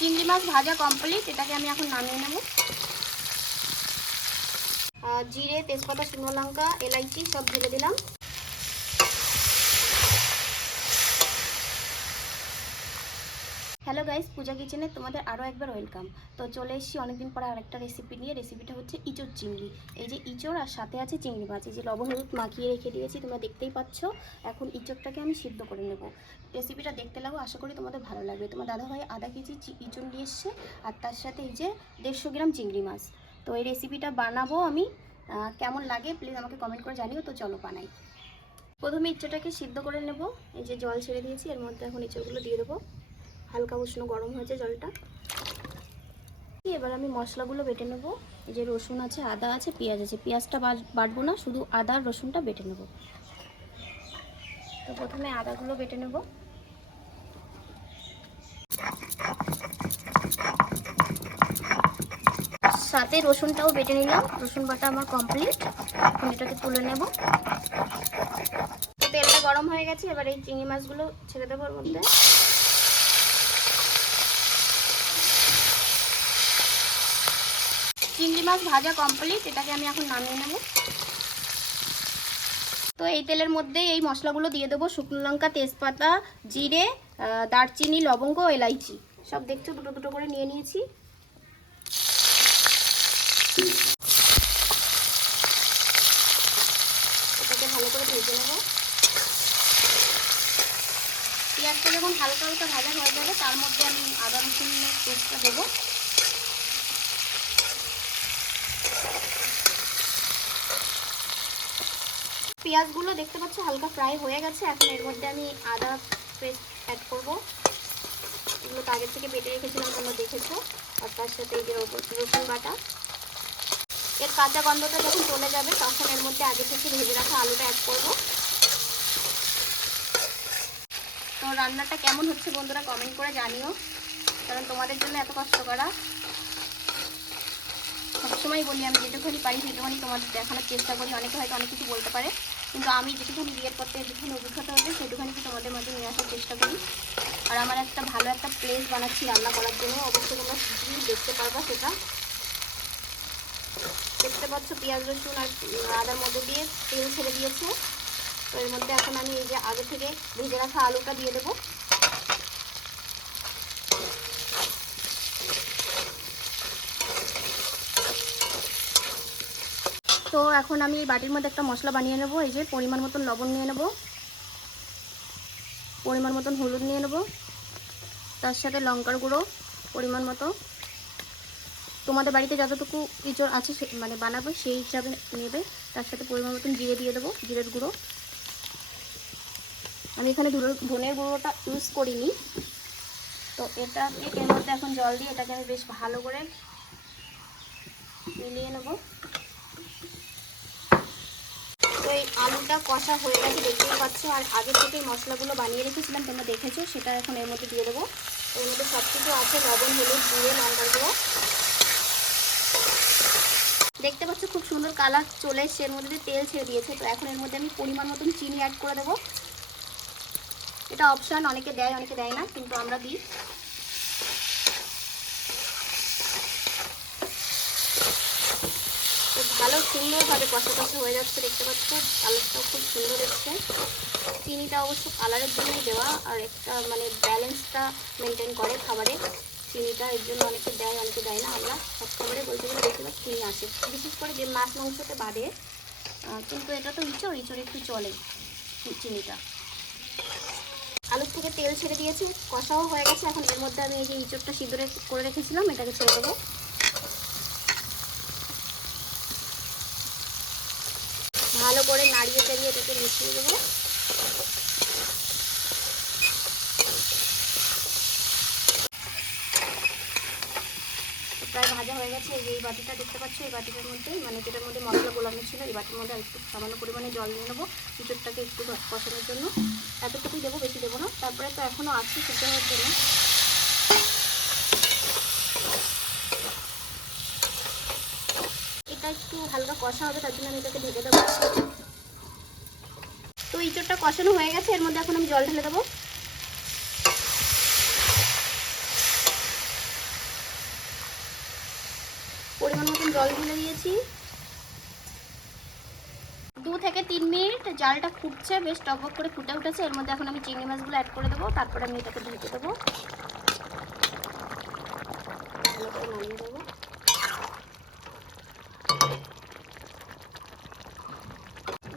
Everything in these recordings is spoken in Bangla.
চিংড়ি মাছ ভাজা কমপ্লিট, এটাকে আমি এখন নামিয়ে নেব। জিরে, তেজপাতা, শুকনো লঙ্কা, এলাইচি সব ঢেলে দিলাম। হ্যালো গাইস, পূজা কিচেনে তোমাদের আরও একবার ওয়েলকাম। তো চলে এসেছি অনেকদিন পরে আরেকটা রেসিপি নিয়ে। রেসিপিটা হচ্ছে ইঁচড় চিংড়ি। এই যে ইঁচড় আর সাথে আছে চিংড়ি মাছ, এই যে লবণ হলুদ মাখিয়ে রেখে দিয়েছি, তোমরা দেখতেই পাচ্ছ। এখন ইঁচড়টাকে আমি সিদ্ধ করে নেব। রেসিপিটা দেখতে লাগো, আশা করি তোমাদের ভালো লাগবে। তোমার দাদাভাই আধা কেজি ইঁচড় নিয়ে এসছে আর তার সাথে এই যে 150 গ্রাম চিংড়ি মাছ। তো এই রেসিপিটা বানাবো আমি, কেমন লাগে প্লিজ আমাকে কমেন্ট করে জানিও। তো চলো বানাই। প্রথমে ইঁচড়টাকে সিদ্ধ করে নেব। এই যে জল ছেড়ে দিয়েছি, এর মধ্যে এখন ইঁচড়গুলো দিয়ে দেবো। হালকা উষ্ণ গরম হয়েছে জলটা। এবার আমি মশলাগুলো বেটে নেব। এই যে রসুন আছে, আদা আছে, পেঁয়াজ আছে। পেঁয়াজটা বাটবো না, শুধু আদা আর রসুনটা বেটে নেব। তো প্রথমে আদাগুলো বেটে নেব। সাথে রসুনটাও বেটে নিলাম। রসুন বাটা আমার কমপ্লিট। এখন এটাকে তুলে নেব। তো তেলটা গরম হয়ে গেছে, এবার এই চিংড়ি মাছগুলো ছেড়ে দেবো ওর মধ্যে। চিংড়ি মাছ ভাজা কমপ্লিট, এটাকে আমি এখন নামিয়ে নেব। তো এই তেলের মধ্যে এই মশলাগুলো দিয়ে দেবো। শুকনো লঙ্কা, তেজপাতা, জিরে, দারচিনি, লবঙ্গ, এলাইচি সব দেখছো দুটো দুটো করে নিয়ে নিয়েছি। এটাকে ভালো করে ভেজে নেব। পেঁয়াজটা যখন হালকা হালকা ভাজা হয়ে যাবে তার মধ্যে আমি আদা রসুনের পেস্টটা দেবো। পেঁয়াজগুলো দেখতে পাচ্ছ হালকা ফ্রাই হয়ে গেছে। এখন এর মধ্যে আমি আদা পেস্ট অ্যাড করবো। এগুলো তো আগের থেকে বেটে রেখেছিলাম, তোমরা দেখেছো। আর তার সাথে এই যে রসুন বাটা। এর কাঁচা গন্ধটা যখন চলে যাবে তখন এর মধ্যে আগে থেকে ভেজে রাখা আলুটা অ্যাড করবো। তো রান্নাটা কেমন হচ্ছে বন্ধুরা কমেন্ট করে জানিও, কারণ তোমাদের জন্য এত কষ্ট করা। সবসময় বলি আমি যেটুকুনি পারি সেটুকুনি তোমাদের দেখানোর চেষ্টা করি। অনেকে হয়তো অনেক কিছু বলতে পারে, কিন্তু আমি যেটুকুনি বিয়ের পর থেকে যেটুকুনি অভিজ্ঞতা হয়েছে সেটুকুনি তোমাদের মাঝে নিয়ে আসার চেষ্টা করি। আর আমার একটা ভালো একটা প্লেস বানাচ্ছি রান্না করার জন্য, অবশ্যই তোমরা শিখিয়ে দেখতে পারবা। সেটা দেখতে পাচ্ছ পেঁয়াজ রসুন আর আদার মধ্যে দিয়ে তেল ছেড়ে দিয়েছে। তো এর মধ্যে এখন আমি এই যে আগে থেকে ভেজে রাখা আলুটা দিয়ে দেবো। তো এখন আমি এই বাটির মধ্যে একটা মশলা বানিয়ে নেব। এই যে পরিমাণ মতন লবণ নিয়ে নেব, পরিমাণ মতন হলুদ নিয়ে নেব, তার সাথে লঙ্কার গুঁড়ো পরিমাণ মতো। তোমাদের বাড়িতে যতটুকু ইঁচড় আছে মানে বানাবে সেই হিসাবে নেবে। তার সাথে পরিমাণ মতন জিরে দিয়ে দেবো, জিরের গুঁড়ো। আমি এখানে ধনের গুঁড়োটা ইউজ করিনি। তো এটাকে এর মধ্যে এখন জল দিয়ে এটাকে আমি বেশ ভালো করে মিলিয়ে নেব। তো এই আলুটা কষা হয়ে গেছে দেখতেই পাচ্ছ। আর আগে থেকে মশলাগুলো বানিয়ে রেখেছিলাম, তোমরা দেখেছো, সেটা এখন এর মধ্যে দিয়ে দেবো। এর মধ্যে সব কিছু আছে, লবণ, হলুদ, জিরে, লঙ্কার গুঁড়ো। দেখতে পাচ্ছ খুব সুন্দর কালার চলে এসছে, এর মধ্যে তেল ছেড়ে দিয়েছে। তো এখন এর মধ্যে আমি পরিমাণ মতন চিনি অ্যাড করে দেবো। এটা অপশান, অনেকে দেয় অনেকে দেয় না, কিন্তু আমরা দিই। তো ভালো সুন্দরভাবে কষা কষা হয়ে যাচ্ছে, দেখতে পাচ্ছ কালারটাও খুব সুন্দর এসছে। চিনিটা অবশ্য কালারের জন্যই দেওয়া, আর একটা মানে ব্যালেন্সটা মেনটেন করে খাবারে চিনিটা। এর জন্য অনেকে দেয় অনেকে দেয় না। আমরা সব খাবারে বলতে গেলে বেশিরভাগ চিনি আসে, বিশেষ করে যে মাছ মাংসতে বাদে। কিন্তু এটা তো ইঁচড় একটু চলে চিনিটা। আলুর থেকে তেল ছেড়ে দিয়েছে, কষাও হয়ে গেছে। এখন এর মধ্যে আমি এই যে ইঁচড়টা সিদ্ধ করে রেখেছিলাম এটাকে ছেড়ে দেবো। ভালো করে নাড়িয়ে চাড়িয়ে এটাকে মিশিয়ে দেবো। প্রায় ভাজা হয়ে গেছে। এই যে এই বাটিটা দেখতে পাচ্ছ, এই বাটিটার মধ্যে মানে যেটার মধ্যে মশলা গোলানো ছিল, এই বাটির মধ্যে একটু সামান্য পরিমাণে জল নিয়ে নেবো ইঁচড়টাকে একটু কষানোর জন্য। এতটুকুই দেবো, বেশি দেবো না। তারপরে তো এখনও আছে সিদ্ধ হওয়ার জন্য। এটা একটু হালকা কষা হবে, তার জন্য আমি এটাকে ঢেকে দেবো। তো ইঁচড়টা কষানো হয়ে গেছে, এর মধ্যে এখন আমি জল ঢেলে দেবো। পরিমাণ মতন জল ঢেলে দিয়েছি। 2 থেকে 3 মিনিট জালটা ফুটছে, বেশ টকবক করে ফুটে উঠেছে। এর মধ্যে এখন আমি চিংড়ি মাছগুলো অ্যাড করে দেবো, তারপরে আমি এটাকে ঢেকে দেবো, নামিয়ে দেবো।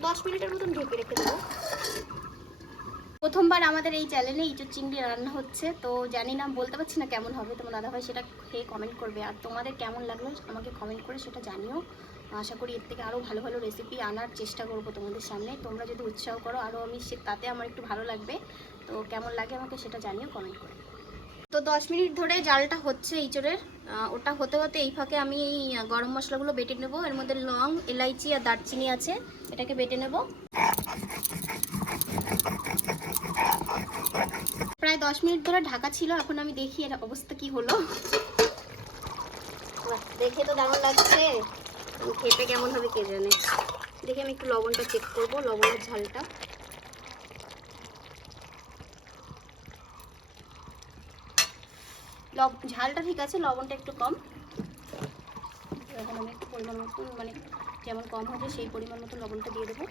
10 মিনিটের মতন ঢেকে রেখে দেবো। প্রথমবার আমাদের এই চ্যানেলে ইঁচড় চিংড়ি রান্না হচ্ছে, তো জানি না, বলতে পারছি না কেমন হবে। তোমার দাদাভাই সেটা খেয়ে কমেন্ট করবে, আর তোমাদের কেমন লাগলো আমাকে কমেন্ট করে সেটা জানিও। আশা করি এর থেকে আরও ভালো ভালো রেসিপি আনার চেষ্টা করবো তোমাদের সামনে। তোমরা যদি উৎসাহ করো আরও আমি তাতে আমার একটু ভালো লাগবে। তো কেমন লাগে আমাকে সেটা জানিও কমেন্ট করে। তো 10 মিনিট ধরে জালটা হচ্ছে ইঁচড়ের, ওটা হতে হতে এই ফাঁকে আমি এই গরম মশলাগুলো বেটে নেবো। এর মধ্যে লং, এলাইচি আর দারচিনি আছে, এটাকে বেটে নেব। প্রায় 10 মিনিট ধরে ঢাকা ছিল, এখন আমি দেখি এর অবস্থা কি হলো। দেখে তো দারুণ লাগছে, খেতে কেমন হবে কে জানে। দেখি আমি একটু লবণটা চেক করবো, লবণের ঝালটা। ঝালটা ঠিক আছে, লবণটা একটু কম। এখন আমি একটু পরিমাণ মতন, মানে যেমন কম হবে সেই পরিমাণ মতো লবণটা দিয়ে দেবো।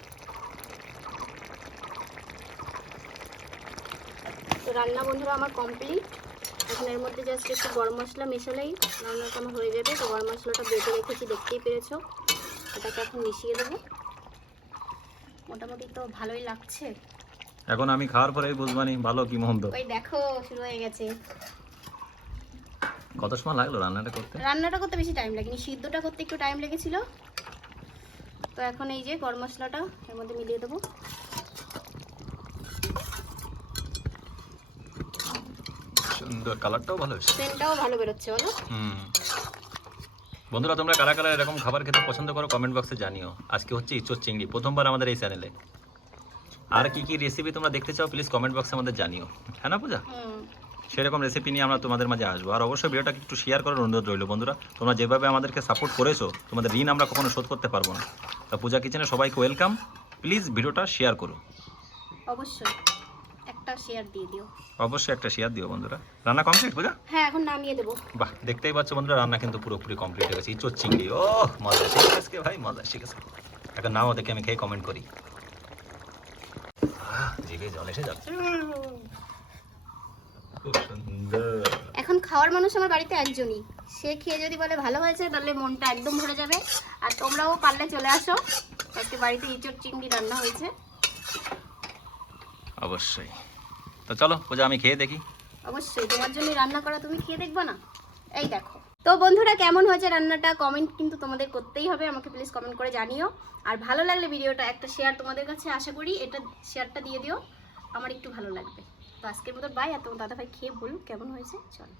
তো রান্না বন্ধুরা আমার কমপ্লিট। এখন এর মধ্যে জাস্ট একটু গরম মশলা মেশালেই রান্নাটা আমার হয়ে যাবে। তো গরম মশলাটা বেটে রেখেছি, দেখতেই পেরেছো। এটাকে এখন মিশিয়ে দেবো। মোটামুটি তো ভালোই লাগছে। এখন আমি খাওয়ার পরেই বুঝবানি ভালো কি মন্দ। ওই দেখো শুরু হয়ে গেছে। কত সময় লাগলো রান্নাটা করতে? রান্নাটা করতে বেশি টাইম লাগেনি, সিদ্ধটা করতে একটু টাইম লেগেছিল। তো এখন এই যে গরম মশলাটা এর মধ্যে মিলিয়ে দেবো। সুন্দর, কালারটাও ভালো এসেছে, সেন্টটাও ভালো বেরোচ্ছে বলো। বন্ধুরা তোমরা কারা কারা এরকম খাবার খেতে পছন্দ করো কমেন্ট বক্সে জানিও। আজকে হচ্ছে ইঁচড় চিংড়ি, প্রথমবার আমাদের এই চ্যানেলে। আর কি কি রেসিপি তোমরা দেখতে চাও প্লিজ কমেন্ট বক্সে আমাদের জানিও, হ্যাঁ না পূজা? সেরকম রেসিপি নিয়ে আমরা তোমাদের মাঝে আসবো। আর অবশ্যই ভিডিওটাকে একটু শেয়ার করার অনুরোধ রইল বন্ধুরা। তোমরা যেভাবে আমাদেরকে সাপোর্ট করেছো, তোমাদের ঋণ আমরা কখনো শোধ করতে পারবো না। তা পূজা কিচেনে সবাইকে ওয়েলকাম। প্লিজ ভিডিওটা শেয়ার করো, অবশ্যই একটা শেয়ার দিয়ে দিও। অবশ্যই একটা শেয়ার দিও বন্ধুরা। রান্না কমপ্লিট পূজা? হ্যাঁ, এখন নামিয়ে দেবো। বাহ, দেখতেই পাচ্ছ বন্ধুরা রান্না কিন্তু পুরোপুরি কমপ্লিট হয়ে গেছে। ইঁচড় চিংড়ি, ও মজা শিখেছে ভাই, মজা শিখেছে। এখন নাও দেখে আমি খেয়ে কমেন্ট করি। জিভে জল এসে যাচ্ছে, খুব সুন্দর। এখন খাওয়ার মানুষ আমার বাড়িতে একজনই, সে খেয়ে যদি বলে ভালো হয়েছে তাহলে মনটা একদম ভরে যাবে। আর তোমরাও পারলে চলে আসো, আজকে বাড়িতে ইঁচড় চিংড়ি রান্না হয়েছে। অবশ্যই। তো চলো পূজা আমি খেয়ে দেখি। অবশ্যই, তোমার জন্য রান্না করা, তুমি খেয়ে দেখবে না? এই দেখো। তো বন্ধুরা কেমন হয়েছে রান্নাটা কমেন্ট কিন্তু তোমাদের করতেই হবে, আমাকে প্লিজ কমেন্ট করে জানিও। আর ভালো লাগলে ভিডিওটা একটা শেয়ার তোমাদের কাছে আশা করি, এটা শেয়ারটা দিয়ে দিও, আমার একটু ভালো লাগবে। তো আজকের মতো বাই। আর তোমার দাদাভাই খেয়ে বলুন কেমন হয়েছে, চলো।